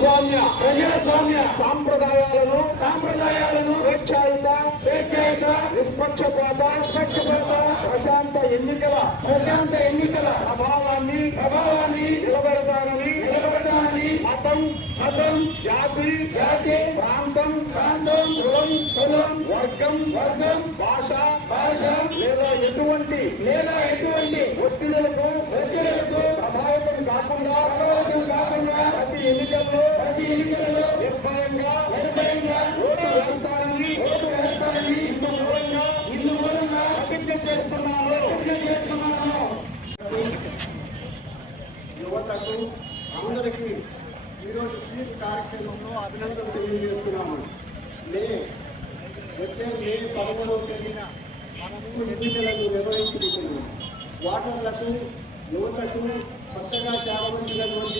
ప్రజాస్వామ్య సాంప్రదాయాలను స్వేచ్ఛాయుత నిష్పక్షపాత ప్రశాంత ఎన్నికల ప్రభావాన్ని నిలబెడతానని మతం జాతి ప్రాంతం కులం వర్గం భాష లేదా ఎటువంటి ఒత్తిడులకు ప్రభావితం కాకుండా ప్రతి ఎన్నికల్లో నిర్భయంగా ఓటు వేస్తానని ఇందు మూలంగా ప్రతిజ్ఞ చేస్తున్నాను. యువతకు అందరికీ ఈరోజు స్వీప్ కార్యక్రమంలో అభినందనలు తెలియజేస్తున్నాము. వచ్చే మే 11వ తేదీన మనము ఎన్నికలను నిర్వహించుకుంటున్నాము. ఓటర్లకు యువతకు కొత్తగా చేరవలసినటువంటి